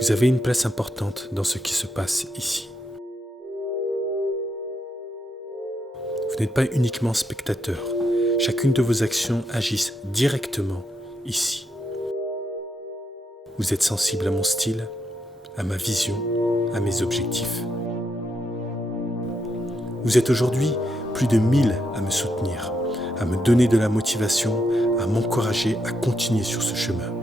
Vous avez une place importante dans ce qui se passe ici. Vous n'êtes pas uniquement spectateur. Chacune de vos actions agissent directement ici. Vous êtes sensible à mon style, à ma vision, à mes objectifs. Vous êtes aujourd'hui plus de 1000 à me soutenir, à me donner de la motivation, à m'encourager à continuer sur ce chemin.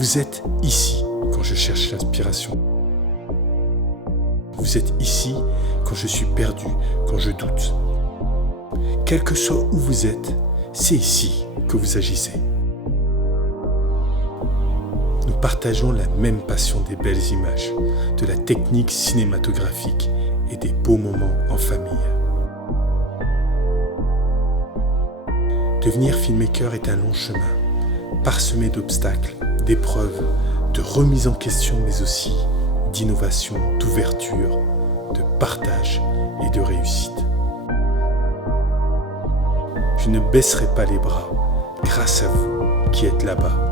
Vous êtes ici quand je cherche l'inspiration. Vous êtes ici quand je suis perdu, quand je doute. Quel que soit où vous êtes, c'est ici que vous agissez. Nous partageons la même passion des belles images, de la technique cinématographique et des beaux moments en famille. Devenir filmmaker est un long chemin, parsemé d'obstacles, d'épreuves, de remise en question, mais aussi d'innovation, d'ouverture, de partage et de réussite. Je ne baisserai pas les bras grâce à vous qui êtes là-bas,